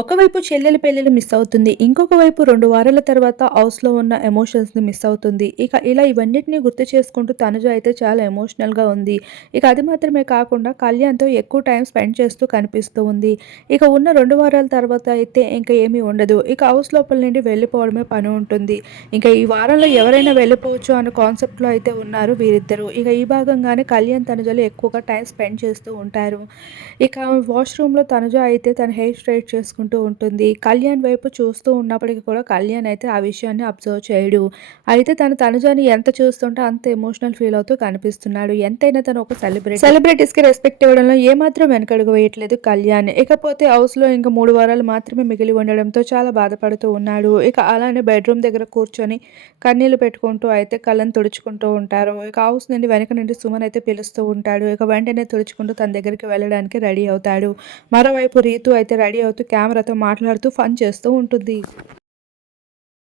ఒకవైపు చెల్లెలి పెళ్ళిళ్ళు మిస్ అవుతుంది ఇంకొక వైపు రెండు వారాల తర్వాత హౌస్లో ఉన్న ఎమోషన్స్ని మిస్ అవుతుంది. ఇక ఇలా ఇవన్నిటిని గుర్తు చేసుకుంటూ తనుజ అయితే చాలా ఎమోషనల్గా ఉంది. ఇక అది మాత్రమే కాకుండా కళ్యాణ్తో ఎక్కువ టైం స్పెండ్ చేస్తూ కనిపిస్తూ ఉంది. ఇక ఉన్న రెండు వారాల తర్వాత అయితే ఇంకా ఏమీ ఉండదు. ఇక హౌస్ లోపల నుండి వెళ్ళిపోవడమే పని ఉంటుంది. ఇంకా ఈ వారంలో ఎవరైనా వెళ్ళిపోవచ్చు అనే కాన్సెప్ట్లో అయితే ఉన్నారు వీరిద్దరు. ఇక ఈ భాగంగానే కళ్యాణ్ తనుజలు ఎక్కువగా టైం స్పెండ్ చేస్తూ ఉంటారు. ఇక వాష్రూమ్లో తనుజ అయితే తన హెయిర్ స్ట్రైట్ చేసుకుంటూ ఉంటుంది. కళ్యాణ్ వైపు చూస్తూ ఉన్నప్పటికీ కూడా కళ్యాణ్ అయితే ఆ విషయాన్ని అబ్జర్వ్ చేయడు. అయితే తను తనుజాని ఎంత చూస్తుంటే అంత ఎమోషనల్ ఫీల్ అవుతూ కనిపిస్తున్నాడు. ఎంతైనా తను ఒక సెలబ్రిటీ సెలబ్రిటీస్కి రెస్పెక్ట్ ఇవ్వడంలో ఏమాత్రం వెనకడుగు వేయట్లేదు కళ్యాణ్. ఇకపోతే హౌస్లో ఇంకా మూడు వారాలు మాత్రమే మిగిలి ఉండడంతో చాలా బాధపడుతూ ఉన్నాడు. ఇక అలానే బెడ్రూమ్ దగ్గర కూర్చొని కన్నీళ్ళు పెట్టుకుంటూ అయితే కళ్ళను తుడుచుకుంటూ ఉంటారు. ఇక హౌస్ నుండి వెనక నుండి సుమన్ అయితే పిలుస్తూ ఉంటాడు. ఇక వెంటనే తుడుచుకుంటూ తన దగ్గరికి వెళ్ళడానికి రెడీ అవుతాడు. మరోవైపు రీతు అయితే రెడీ అవుతూ కెమెరాతో మాట్లాడుతూ ఫన్ చేస్తూ ఉంటుంది.